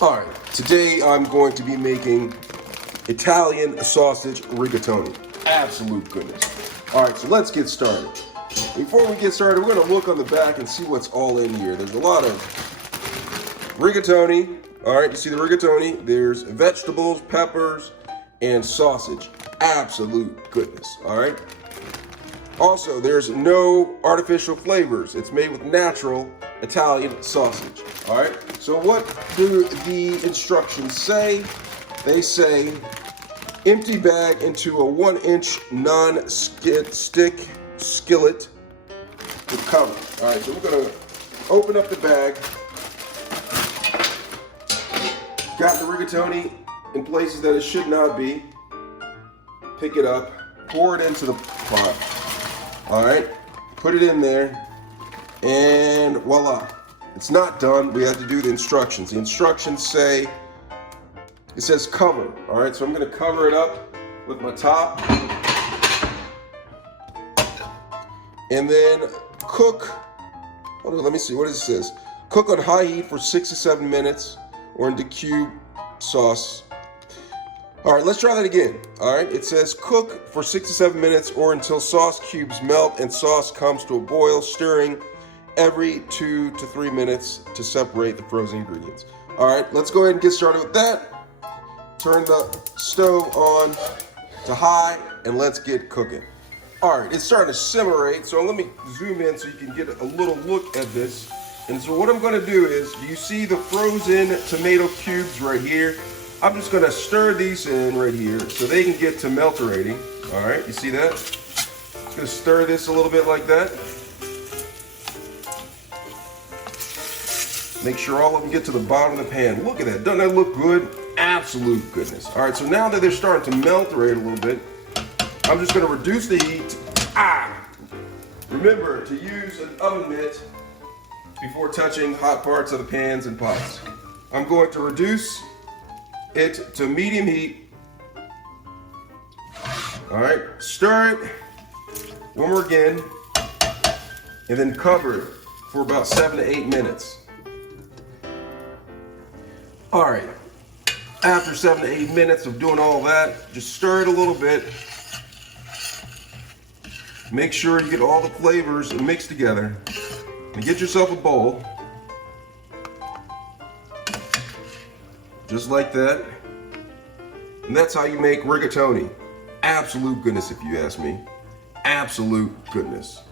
Alright, today I'm going to be making Italian sausage rigatoni. Absolute goodness. Alright, so let's get started. Before we get started, we're going to look on the back and see what's all in here. There's a lot of rigatoni. Alright, you see the rigatoni? There's vegetables, peppers, and sausage. Absolute goodness. Alright? Also, there's no artificial flavors. It's made with natural Italian sausage. Alright? So what do the instructions say? They say, empty bag into a 1-inch non-stick skillet with cover. Alright, so we're going to open up the bag. Got the rigatoni in places that it should not be. Pick it up, pour it into the pot. Alright, put it in there, and voila. It's not done. We have to do the instructions. The instructions say, it says cover. Alright, so I'm going to cover it up with my top. And then cook, hold on, let me see, what does it says? Cook on high heat for 6 to 7 minutes or into cube sauce. Alright, let's try that again. Alright, it says cook for 6 to 7 minutes or until sauce cubes melt and sauce comes to a boil, stirring every 2 to 3 minutes to separate the frozen ingredients. Alright, let's go ahead and get started with that. Turn the stove on to high and let's get cooking. Alright, it's starting to simmerate, so let me zoom in so you can get a little look at this. And so what I'm going to do is, do you see the frozen tomato cubes right here? I'm just going to stir these in right here so they can get to melterating. Alright, you see that? Just going to stir this a little bit like that. Make sure all of them get to the bottom of the pan. Look at that. Doesn't that look good? Absolute goodness. Alright, so now that they're starting to melterate a little bit, I'm just going to reduce the heat. Remember to use an oven mitt before touching hot parts of the pans and pots. I'm going to reduce it to medium heat. Alright, stir it one more again, and then cover it for about 7 to 8 minutes. Alright, after 7 to 8 minutes of doing all that, just stir it a little bit. Make sure you get all the flavors mixed together. And get yourself a bowl. Just like that. And that's how you make rigatoni. Absolute goodness, if you ask me. Absolute goodness.